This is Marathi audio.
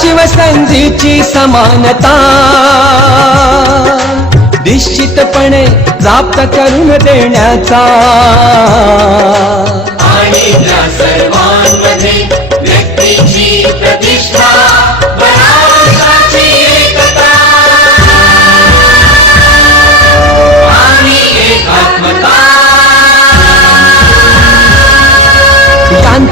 शिवसंधीची समानता. निश्चितपणे जाप्त करून देण्याचा